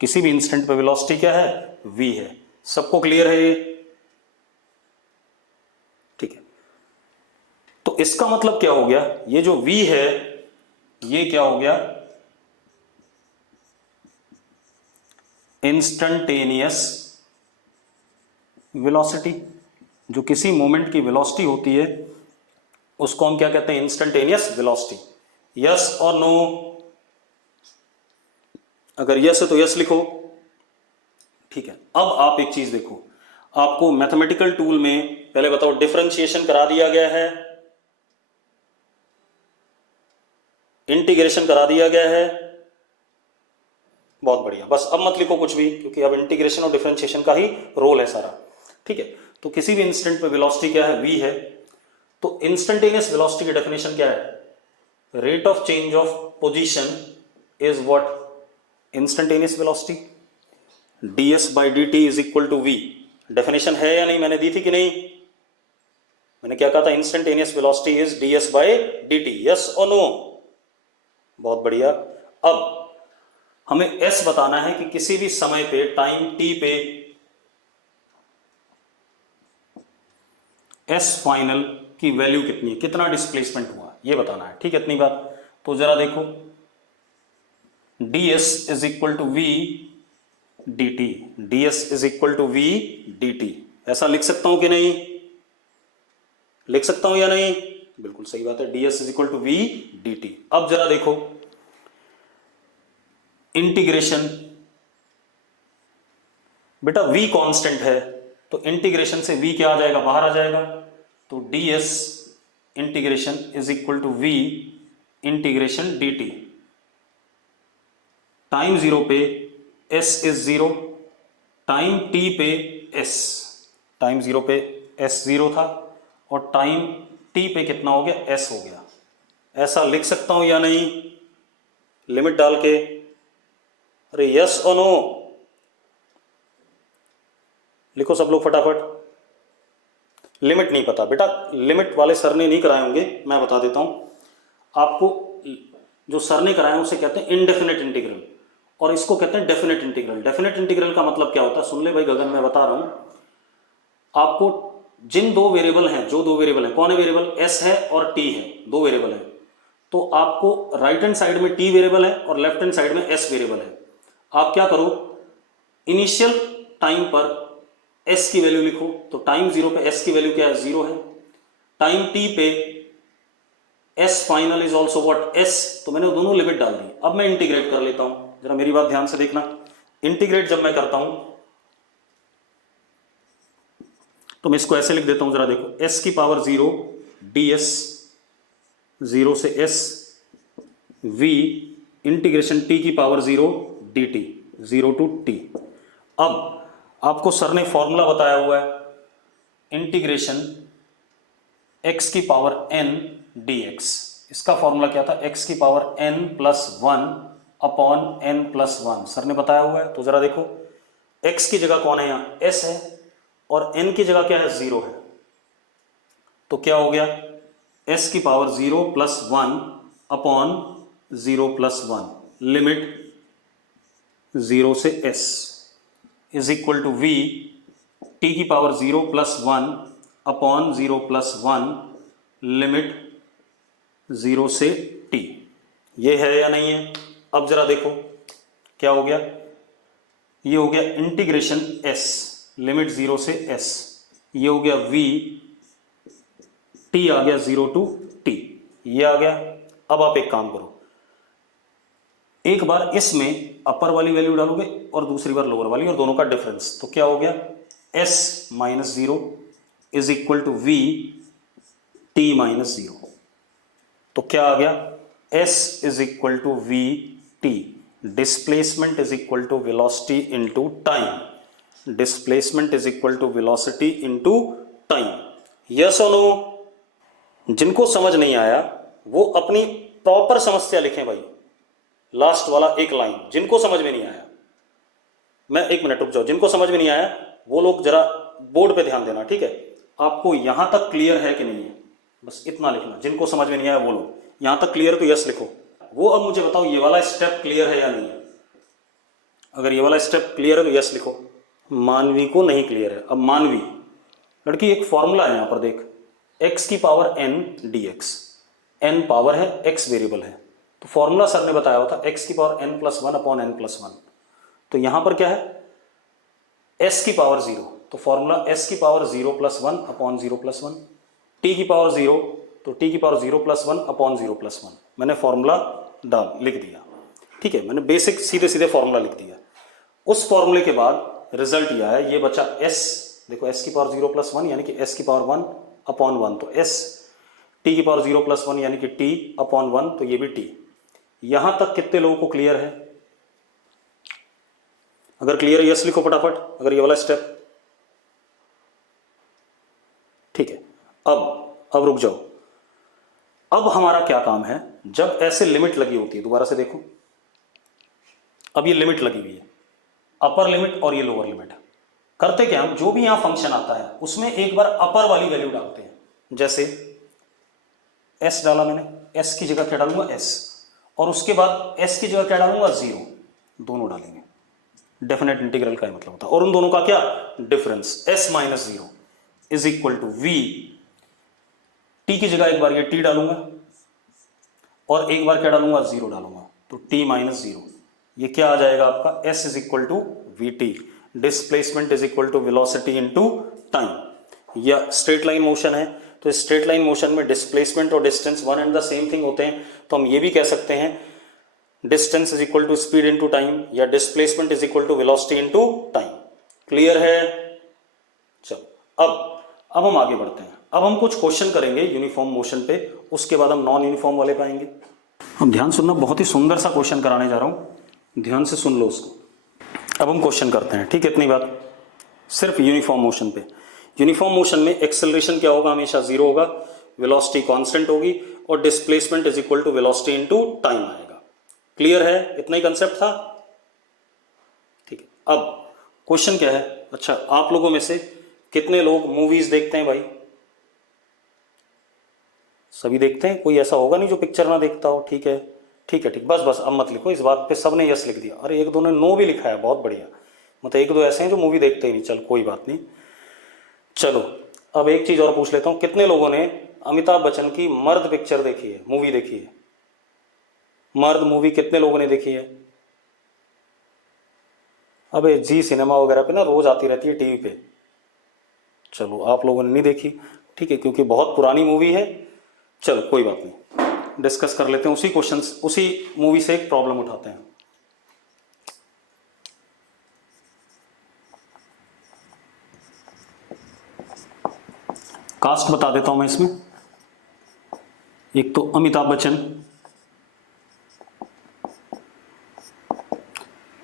किसी भी इंस्टेंट पे वेलोसिटी क्या है? v है। सबको क्लियर है ये? ठीक है। तो इसका मतलब क्या हो गया? ये जो v है ये क्या हो गया? Instantaneous velocity. जो किसी मोमेंट की वेलोसिटी होती है उसको हम क्या कहते हैं? Instantaneous velocity. यस और नो? अगर यस है तो यस लिखो। ठीक है। अब आप एक चीज देखो, आपको मैथमेटिकल टूल में पहले बताओ डिफरेंशिएशन करा दिया गया है, इंटीग्रेशन करा दिया गया है। बहुत बढ़िया। बस अब मत लिखो कुछ भी, क्योंकि अब इंटीग्रेशन और डिफरेंशिएशन का ही रोल है सारा। ठीक है। तो किसी भी इंस्टेंट पे वेलोसिटी क्या है? v है। तो इंस्टंटेनियस वेलोसिटी की डेफिनेशन क्या है? Rate of change of position is what? Instantaneous velocity. ds by d t is equal to v। Definition है या नहीं? मैंने दी थी कि नहीं? मैंने क्या कहा था? Instantaneous velocity is ds by d T. Yes और नो? बहुत बढ़िया। अब हमें s बताना है कि किसी भी समय पे टाइम t पे s फाइनल की वैल्यू कितनी है, कितना डिस्प्लेसमेंट हुआ, ये बताना है। ठीक है, इतनी बात। तो जरा देखो, ds is equal to v dt। ds is equal to v dt। ऐसा लिख सकता हूं कि नहीं? लिख सकता हूं या नहीं? बिल्कुल सही बात है, ds is equal to v dt। अब जरा देखो इंटीग्रेशन, बेटा v कांस्टेंट है तो इंटीग्रेशन से v क्या आ जाएगा? बाहर आ जाएगा। तो ds integration is equal to v integration dt। Time 0 पे s इज 0, टाइम t पे s, टाइम 0 पे s 0 था और टाइम t पे कितना हो गया? s हो गया। ऐसा लिख सकता हूं या नहीं? लिमिट डाल के। अरे यस और नो? लिखो सब लोग फटाफट। लिमिट नहीं पता बेटा, लिमिट वाले सर ने नहीं कराए होंगे, मैं बता देता हूं आपको। जो सर ने कराए उसे कहते हैं इनडेफिनेट इंटीग्रल, और इसको कहते हैं डेफिनेट इंटीग्रल। डेफिनेट इंटीग्रल का मतलब क्या होता है? सुन ले भाई गगन, मैं बता रहा हूं आपको। जिन दो वेरिएबल हैं, जो दो वेरिएबल हैं, कौन है वेरिएबल? s है और t है, दो वेरिएबल है। तो आपको राइट हैंड साइड में t वेरिएबल है और लेफ्ट हैंड साइड में s वेरिएबल है। आप क्या करो, इनिशियल टाइम पर s की वैल्यू लिखो। तो टाइम 0 पे s की वैल्यू क्या है? 0 है। टाइम t पे s final is also what? s। तो मैंने दोनों लिमिट डाल दी। अब मैं इंटीग्रेट कर लेता हूं, जरा मेरी बात ध्यान से देखना। इंटीग्रेट जब मैं करता हूं तो मैं इसको ऐसे लिख देता हूं, जरा देखो, s की पावर 0 ds 0 से s v इंटीग्रेशन t की पावर 0 dt 0 टू t। अब आपको सर ने फॉर्मूला बताया हुआ है इंटीग्रेशन x की पावर n dx। इसका फॉर्मूला क्या था? x की power n plus 1 upon n plus 1 sir ने बताया हुआ है। तो जरा देखो, x की जगह कौन है? यहाँ s है और n की जगह क्या है? 0 है। तो क्या हो गया? s की power 0 plus 1 upon 0 plus 1, limit 0 से s। Is equal to v t की power 0 plus 1 upon 0 plus 1 limit 0 से t। ये है या नहीं है? अब जरा देखो क्या हो गया, ये हो गया इंटीग्रेशन s लिमिट 0 से s, ये हो गया v t आ गया 0 टू t, ये आ गया। अब आप एक काम करो, एक बार इसमें अपर वाली वैल्यू डालोगे और दूसरी बार लोअर वाली, और दोनों का डिफरेंस, तो क्या हो गया s minus 0 is equal to v t minus 0। तो क्या आ गया, s is equal to v t, displacement is equal to velocity into time, displacement is equal to velocity into time. Yes और नो? जिनको समझ नहीं आया वो अपनी प्रॉपर समस्या लिखें भाई, लास्ट वाला एक लाइन। जिनको समझ में नहीं आया, मैं एक मिनट रुक जाओ, जिनको समझ में नहीं आया वो लोग जरा बोर्ड पे ध्यान देना, ठीक है? आपको यहां तक क्लियर है कि नहीं है, बस इतना लिखना। जिनको समझ में नहीं आया वो लोग यहां तक क्लियर तो यस लिखो। वो अब मुझे बताओ ये वाला स्टेप क्लियर है या नहीं है? अगर ये वाला स्टेप क्लियर है तो यस लिखो। मानवी को नहीं क्लियर है। अब मानवी लड़की, एक फॉर्मूला है यहां पर देख, x की power n dx, n power है, x वेरिएबल है, तो फॉर्मूला सर ने बताया हुआ था x की power n plus 1 upon n plus 1। तो यहां पर क्या है, s की पावर 0, तो फॉर्मूला s की power 0 plus 1 upon 0 plus 1, t की पावर 0, तो t की पावर 0 प्लस 1 अपॉन 0 प्लस 1। मैंने फॉर्मूला लिख दिया, ठीक है? मैंने बेसिक सीधे सीधे फॉर्मूला लिख दिया। उस फॉर्मूले के बाद रिजल्ट ये आया, ये बचा s, देखो s की पावर 0 प्लस 1 यानी कि s की पावर 1 अपॉन 1, तो s, t की पावर 0 प्लस 1 यानी कि t अपॉन 1, तो ये भी t। यहां तक कितने लोगों को क्लियर है? अगर क्लियर है यस लिखो फटाफट, अगर ये वाला स्टेप ठीक है। अब रुक जाओ, अब हमारा क्या काम है, जब ऐसे लिमिट लगी होती है, दोबारा से देखो, अब ये लिमिट लगी हुई है, अपर लिमिट और ये लोअर लिमिट। करते क्या हम, जो भी यहां फंक्शन आता है उसमें एक बार अपर वाली वैल्यू डालते हैं। जैसे s डाला मैंने, s की जगह क्या डालूंगा s, और उसके बाद s की जगह क्या डालूंगा 0, दोनों डालेंगे। डेफिनेट इंटीग्रल का मतलब होता है, और उन दोनों का क्या difference, s minus 0 is equal to v, t की जगह एक बार ये t डालूंगा और एक बार क्या डालूंगा 0 डालूंगा, तो t माइनस 0, ये क्या आ जाएगा आपका s is equal to v t, displacement is equal to velocity into time. या स्ट्रेट लाइन मोशन है, तो स्ट्रेट लाइन मोशन में डिस्प्लेसमेंट और distance one and the same thing होते हैं, तो हम ये भी कह सकते हैं distance is equal to speed into time, या displacement is equal to velocity into time. Clear है? चलो अब हम आगे बढ़ते हैं। अब हम कुछ क्वेश्चन करेंगे यूनिफॉर्म मोशन पे, उसके बाद हम नॉन यूनिफॉर्म वाले पे आएंगे। अब ध्यान सुनना, बहुत ही सुंदर सा क्वेश्चन कराने जा रहा हूं, ध्यान से सुन लो उसको। अब हम क्वेश्चन करते हैं, ठीक है? इतनी बात सिर्फ यूनिफॉर्म मोशन पे। यूनिफॉर्म मोशन में एक्सेलरेशन क्या होगा, हमेशा 0 होगा, वेलोसिटी कांस्टेंट होगी, और displacement is equal to velocity into time आएगा। क्लियर है? इतना ही कंसेप्ट था, ठीक है? अब क्वेश्चन क्या है, अच्छा आप लोगों में से कितने लोग मूवीज देखते हैं भाई? सभी देखते हैं, कोई ऐसा होगा नहीं जो पिक्चर ना देखता हो, ठीक है? ठीक है, ठीक, बस अब मत लिखो इस बात पे, सबने यस लिख दिया। अरे एक दो ने नो भी लिखा है, बहुत बढ़िया, मतलब एक दो ऐसे हैं जो मूवी देखते ही नहीं, चल कोई बात नहीं। चलो अब एक चीज और पूछ लेता हूं, कितने लोगों ने अमिताभ बच्चन की मर्द पिक्चर देखी है, मूवी देखी है? मर्द मूवी कितने लोगों ने देखी है? अबे जी सिनेमा वगैरह पे ना रोज आती रहती है टीवी पे। चलो आप लोगों ने नहीं देखी, ठीक है, क्योंकि बहुत पुरानी मूवी है। चलो कोई बात नहीं, डिस्कस कर लेते हैं उसी क्वेश्चन, उसी मूवी से एक प्रॉब्लम उठाते हैं। कास्ट बता देता हूं मैं इसमें। एक तो अमिताभ बच्चन,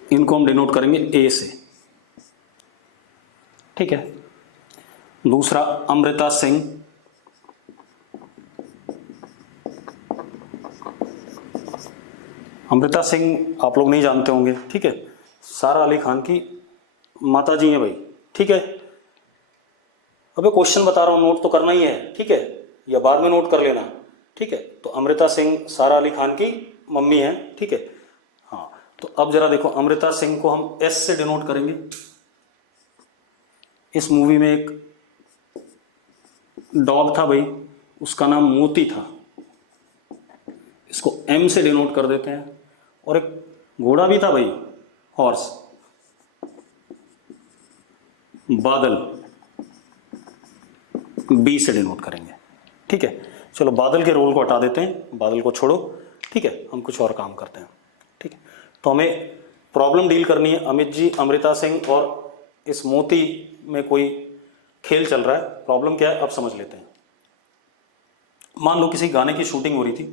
इनको हम डिनोट करेंगे ए से, ठीक है? दूसरा अमृता सिंह, अमृता सिंह आप लोग नहीं जानते होंगे, ठीक है? सारा अली खान की माता जी हैं भाई, ठीक है? अबे क्वेश्चन बता रहा हूं, नोट तो करना ही है, ठीक है? या बाद में नोट कर लेना, ठीक है? तो अमृता सिंह सारा अली खान की मम्मी है, ठीक है? हाँ, तो अब जरा देखो, अमृता सिंह को हम एस से डिनोट करेंगे, इस मूवी में एक डॉग था भाई, उसका नाम मोती था, इसको एम से डिनोट कर देते हैं। और एक घोड़ा भी था भाई, हॉर्स, बादल, बी से डिनोट करेंगे। ठीक है, चलो बादल के रोल को हटा देते हैं, बादल को छोड़ो। ठीक है, हम कुछ और काम करते हैं। ठीक है, तो हमें प्रॉब्लम डील करनी है। अमित जी, अमृता सिंह और इस मोती में कोई खेल चल रहा है। प्रॉब्लम क्या है अब समझ लेते हैं। मान लो किसी गाने की शूटिंग हो रही थी,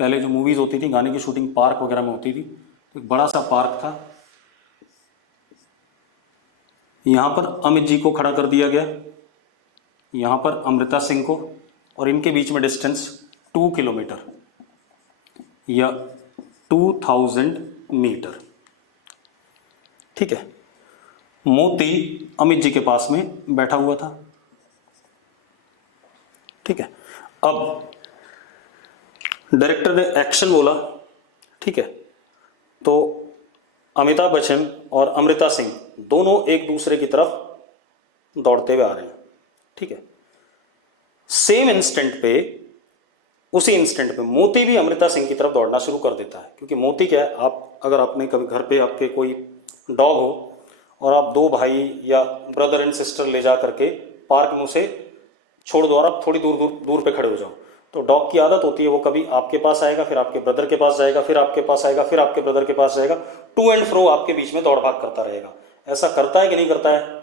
पहले जो मूवीज होती थी गाने की शूटिंग पार्क वगैरह में होती थी। तो एक बड़ा सा पार्क था, यहां पर अमित जी को खड़ा कर दिया गया, यहां पर अमृता सिंह को, और इनके बीच में डिस्टेंस 2 किलोमीटर या 2000 मीटर। ठीक है, मोती अमित जी के पास में बैठा हुआ था। ठीक है, अब डायरेक्टर ने एक्शन बोला। ठीक है, तो अमिताभ बच्चन और अमृता सिंह दोनों एक दूसरे की तरफ दौड़ते हुए आ रहे हैं। ठीक है, सेम इंस्टेंट पे, उसी इंस्टेंट पे मोती भी अमृता सिंह की तरफ दौड़ना शुरू कर देता है। क्योंकि मोती क्या है, आप अगर आपने कभी घर पे आपके कोई डॉग हो और आप 2 भाई या ब्रदर एंड सिस्टर ले जा करके पार्क में उसे छोड़ दो और आप थोड़ी दूर दूर दूर पे खड़े हो जाओ, तो डॉग की आदत होती है वो कभी आपके पास आएगा, फिर आपके ब्रदर के पास जाएगा, फिर आपके पास आएगा, फिर आपके ब्रदर के पास जाएगा, टू एंड फ्रो आपके बीच में दौड़ भाग करता रहेगा। ऐसा करता है कि नहीं करता है?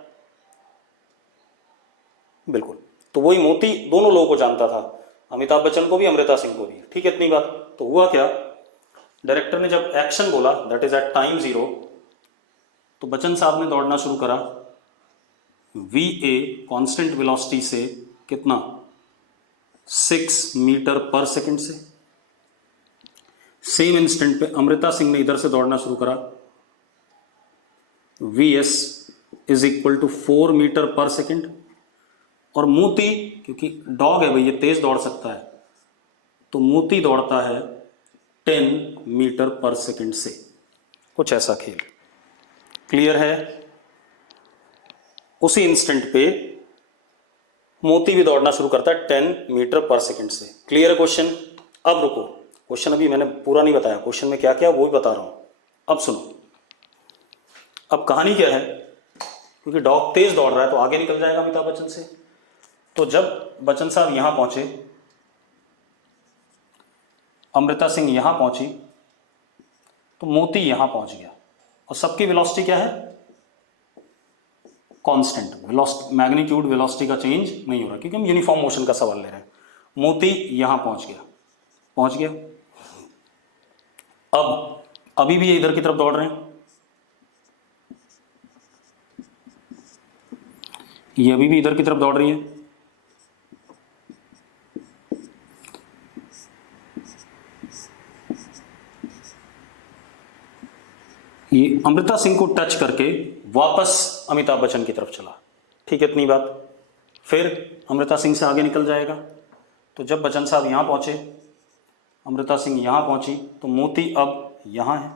बिल्कुल। तो वही मोती दोनों लोगों को जानता था, अमिताभ बच्चन को भी, अमृता सिंह को भी। ठीक है, इतनी बात। तो हुआ क्या, डायरेक्टर ने जब एक्शन बोला, दैट इज एट टाइम 0, तो बच्चन साहब ने दौड़ना शुरू करा VA कांस्टेंट वेलोसिटी से, कितना, 6 मीटर पर सेकंड से। सेम इंस्टेंट पे अमृता सिंह ने इधर से दौड़ना शुरू करा, VS is equal to 4 metre per second. और मोती, क्योंकि डॉग है भाई, ये तेज दौड़ सकता है, तो मोती दौड़ता है 10 मीटर पर सेकंड से। कुछ ऐसा खेल। क्लियर है? उसी इंस्टेंट पे मोती भी दौड़ना शुरू करता है 10 मीटर पर सेकंड से। क्लियर है क्वेश्चन? अब रुको, क्वेश्चन अभी मैंने पूरा नहीं बताया, क्वेश्चन में क्या क्या वो भी बता रहा हूं। अब सुनो, अब कहानी क्या है, क्योंकि डॉग तेज दौड़ रहा है तो आगे निकल जाएगा अमिताभ बच्चन से। तो जब बच्चन साहब यहां पहुंचे, अमृता सिंह यहां पहुंची, तो मोती यहां पहुंच गया। और सबकी वेलोसिटी क्या है, कांस्टेंट वेलोसिटी, मैग्नीट्यूड वेलोसिटी का चेंज नहीं हो रहा, क्योंकि हम यूनिफॉर्म मोशन का सवाल ले रहे हैं। मोती यहां पहुंच गया। अब अभी भी ये इधर की तरफ दौड़ रहे हैं, ये अभी भी इधर की तरफ दौड़ रही है। ये अमृता सिंह को टच करके वापस अमिताभ बच्चन की तरफ चला। ठीक है, इतनी बात। फिर अमृता सिंह से आगे निकल जाएगा। तो जब बच्चन साहब यहां पहुंचे, अमृता सिंह यहां पहुंची, तो मोती अब यहां है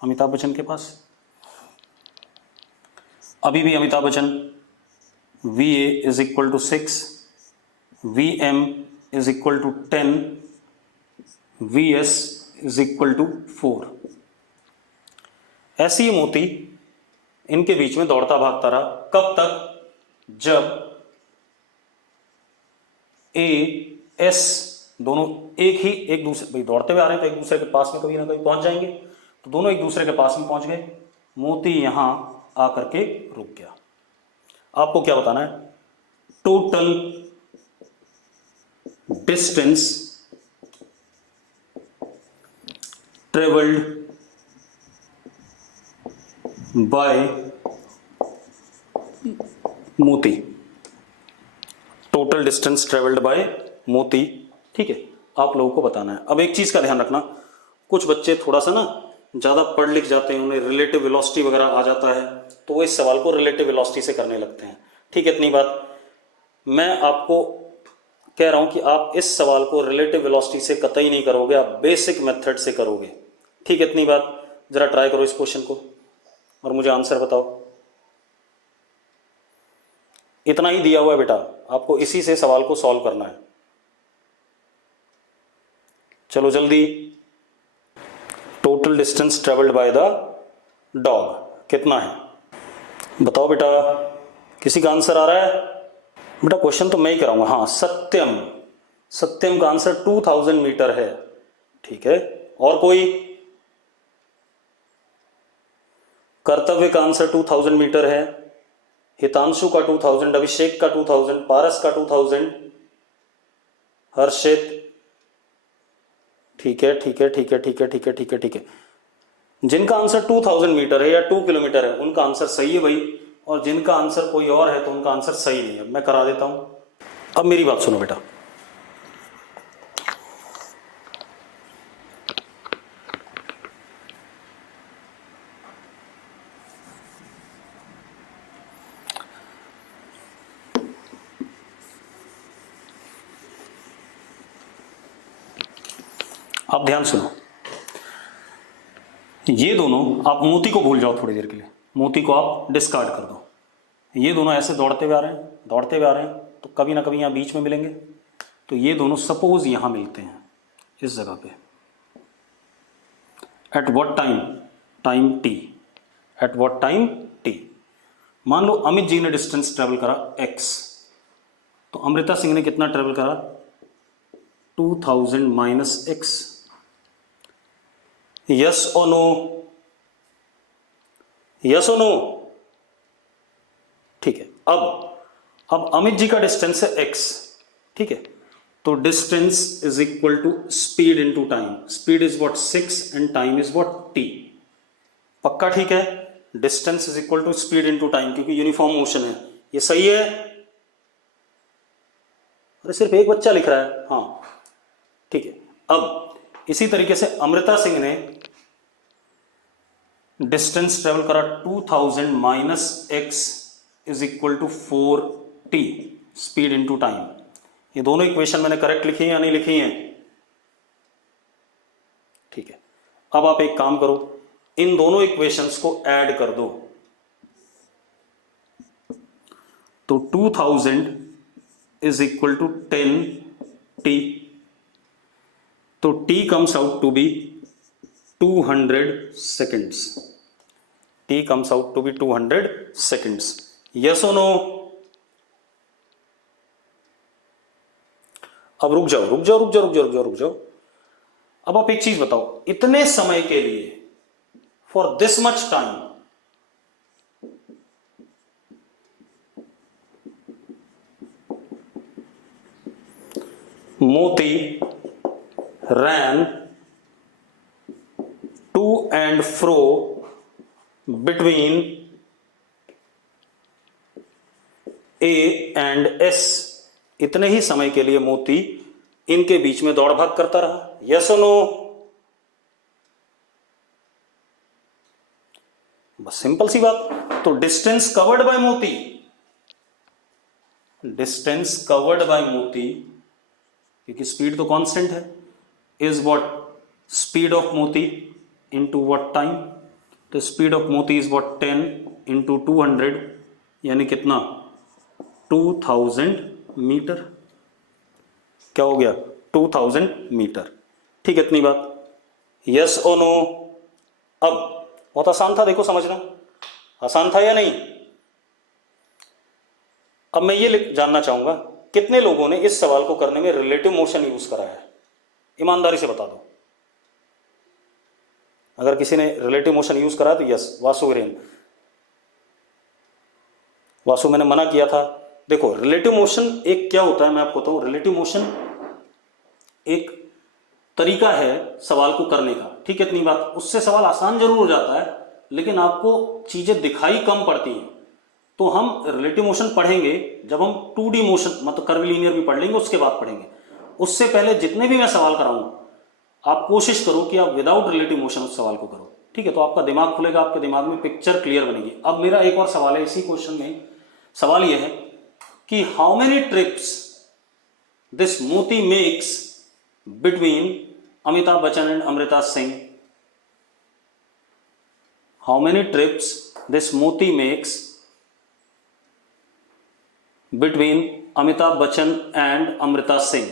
अमिताभ बच्चन के पास। अभी भी Amitabh Bachchan VA is equal to 6, VM is equal to 10, VS is equal to 4। ऐसी मोती इनके बीच में दौड़ता भागता रहा। कब तक? जब AS दोनों एक दूसरे, भाई दौड़ते हुए आ रहे हैं तो एक दूसरे के पास में कभी ना कभी पहुंच जाएंगे, तो दोनों एक दूसरे के पास में पहुंच गए। मोती यहां आकर के रुक गया। आपको क्या बताना है, टोटल डिस्टेंस ट्रेवल्ड बाय मोती, टोटल डिस्टेंस ट्रेवल्ड बाय मोती। ठीक है, आप लोगों को बताना है। अब एक चीज का ध्यान रखना, कुछ बच्चे थोड़ा सा ना ज्यादा पढ़ लिख जाते हैं, उन्हें रिलेटिव वेलोसिटी वगैरह आ जाता है, तो वो इस सवाल को रिलेटिव वेलोसिटी से करने लगते हैं। ठीक है, इतनी बात। मैं आपको कह रहा हूं कि आप इस सवाल को रिलेटिव वेलोसिटी से कतई नहीं करोगे, आप बेसिक मेथड से करोगे। ठीक है, इतनी बात। जरा ट्राई करो इस क्वेश्चन को और मुझे आंसर बताओ। इतना ही दिया हुआ है बेटा, आपको इसी से सवाल को सॉल्व करना है। चलो जल्दी, total distance travelled by the dog कितना है बताओ बेटा, किसी का आंसर आ रहा है? बेटा क्वेश्चन तो मैं ही कराऊंगा। हाँ, सत्यम, सत्यम का आंसर 2000 मीटर है। ठीक है, और कोई? कर्तव्य का आंसर 2000 मीटर है, हितांशु का 2000, अभिषेक का 2000, पारस का 2000, हर्षित। ठीक है ठीक है ठीक है ठीक है ठीक है ठीक है ठीक है, जिनका आंसर 2000 मीटर है या 2 किलोमीटर है उनका आंसर सही है भाई, और जिनका आंसर कोई और है तो उनका आंसर सही नहीं है। मैं करा देता हूं। अब मेरी बात सुनो बेटा, आप ध्यान सुनो। ये दोनों, आप मोती को भूल जाओ थोड़ी देर के लिए, मोती को आप डिस्कार्ड कर दो। ये दोनों ऐसे दौड़ते हुए आ रहे हैं, दौड़ते हुए आ रहे हैं, तो कभी ना कभी यहाँ बीच में मिलेंगे। तो ये दोनों सपोज यहाँ मिलते हैं इस जगह पे, at what time? Time T. At what time? T. मान लो अमित जी ने डिस्टेंस ट्रेवल करा x, तो अमृता सिंह ने कितना ट्रेवल करा? 2000 माइनस x। यस और नो? यस और नो? ठीक है। अब अमित जी का डिस्टेंस है x, ठीक है, तो distance is equal to speed into time. Speed is what? 6 and time is what? t। पक्का ठीक है? Distance is equal to speed into time, क्योंकि यूनिफॉर्म मोशन है। ये सही है? अरे सिर्फ एक बच्चा लिख रहा है। हाँ ठीक है। अब इसी तरीके से अमृता सिंह ने डिस्टेंस ट्रेवल करा 2000 minus x is equal to 4t, speed into time. ये दोनों इक्वेशन मैंने करेक्ट लिखी है या नहीं लिखी है? ठीक है। अब आप एक काम करो, इन दोनों इक्वेशंस को ऐड कर दो। तो 2000 इज इक्वल टू 10t, तो t comes out to be 200 seconds. t comes out to be 200 seconds. Yes और नो? अब रुक जाओ रुक जाओ रुक जाओ रुक जाओ रुक जाओ रुक जाओ। अब आप एक चीज बताओ, इतने समय के लिए, फॉर दिस मच टाइम, मोती ran to and fro between A and S। इतने ही समय के लिए मोती इनके बीच में दौड़ भाग करता रहा। यस और नो? बस सिंपल सी बात। तो डिस्टेंस कवर्ड बाय मोती, डिस्टेंस कवर्ड बाय मोती, क्योंकि स्पीड तो कांस्टेंट है, इज व्हाट? स्पीड ऑफ मोती इनटू व्हाट टाइम? तो स्पीड ऑफ मोती इज व्हाट? 10 इंटू 200, यानी कितना? 2000 मीटर। क्या हो गया? 2000 मीटर। ठीक है, इतनी बात। यस और नो? अब बहुत आसान था, देखो समझना, आसान था या नहीं? अब मैं ये जानना चाहूंगा, कितने लोगों ने इस सवाल को करने में रिलेटिव मोशन यूज करा है? ईमानदारी से बता दो। अगर किसी ने रिलेटिव मोशन यूज करा तो यस। वासु वीरेन, वासु मैंने मना किया था। देखो रिलेटिव मोशन एक क्या होता है मैं आपको बताऊं। रिलेटिव मोशन एक तरीका है सवाल को करने का, ठीक है, इतनी बात। उससे सवाल आसान जरूर हो जाता है, लेकिन आपको चीजें दिखाई कम पड़ती हैं। तो हम रिलेटिव मोशन पढ़ेंगे जब हम 2D मोशन, मतलब कर्वीलिनियर भी पढ़ लेंगे, उसके बाद पढ़ेंगे। उससे पहले जितने भी मैं सवाल कराऊंगा, आप कोशिश करो कि आप विदाउट रिलेटिव मोशन उस सवाल को करो, ठीक है। तो आपका दिमाग खुलेगा, आपके दिमाग में पिक्चर क्लियर बनेगी। अब मेरा एक और सवाल है इसी क्वेश्चन में। सवाल यह है कि how many trips this Moti makes between Amitabh Bachchan and Amrita Singh. How many trips this Moti makes between Amitabh Bachchan and Amrita Singh.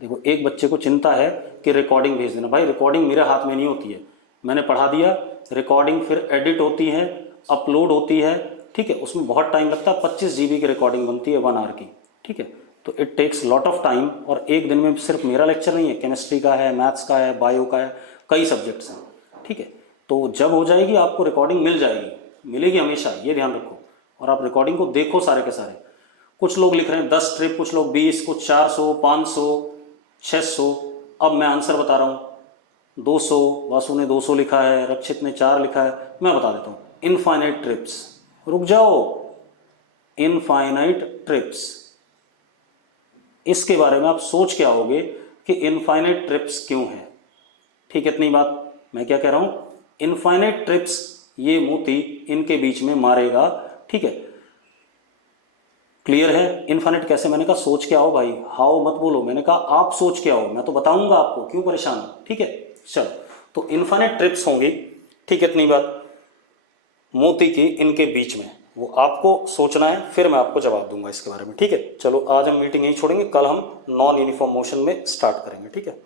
देखो एक बच्चे को चिंता है कि रिकॉर्डिंग भेज देना, भाई रिकॉर्डिंग मेरे हाथ में नहीं होती है, मैंने पढ़ा दिया, रिकॉर्डिंग फिर एडिट होती है, अपलोड होती है, ठीक है, उसमें बहुत टाइम लगता है, 25 GB की रिकॉर्डिंग बनती है 1 आवर की, ठीक है, तो it takes lot of time. और एक दिन में सिर्फ मेरा लेक्चर नहीं है, केमिस्ट्री का है, मैथ्स का है, बायो का है, कई सब्जेक्ट्स हैं, ठीक है, तो जब हो जाएगी आपको रिकॉर्डिंग मिल जाएगी, मिलेगी हमेशा, ये ध्यान रखो, और आप रिकॉर्डिंग को देखो सारे के सारे। कुछ लोग लिख रहे हैं 10 ट्रिप, कुछ लोग 20, कुछ 400, 500, 600। अब मैं आंसर बता रहा हूँ, 200, वासु ने 200 लिखा है, रक्षित ने 4 लिखा है, मैं बता देता हूँ, इनफाइनाइट ट्रिप्स। रुक जाओ, इनफाइनाइट ट्रिप्स, इसके बारे में आप सोच के आओगे कि इनफाइनाइट ट्रिप्स क्यों है, ठीक है, इतनी बात। मैं क्या कह रहा हूं, इनफाइनाइट ट्रिप्स, ये मोती इनके बीच में मारेगा, ठीक है, क्लियर है। इनफाइनाइट कैसे, मैंने कहा सोच के आओ भाई, हाउ मत बोलो, मैंने कहा आप सोच के आओ, मैं तो बताऊंगा आपको, क्यों परेशान हो, ठीक है। चलो, तो इनफाइनाइट ट्रिप्स होंगी, ठीक है, इतनी बात, मोती की इनके बीच में, वो आपको सोचना है, फिर मैं आपको जवाब दूंगा इसके बारे में, ठीक है। चलो आज हम मीटिंग यहीं छोड़ेंगे, कल हम नॉन यूनिफॉर्म मोशन में स्टार्ट करेंगे, ठीक है।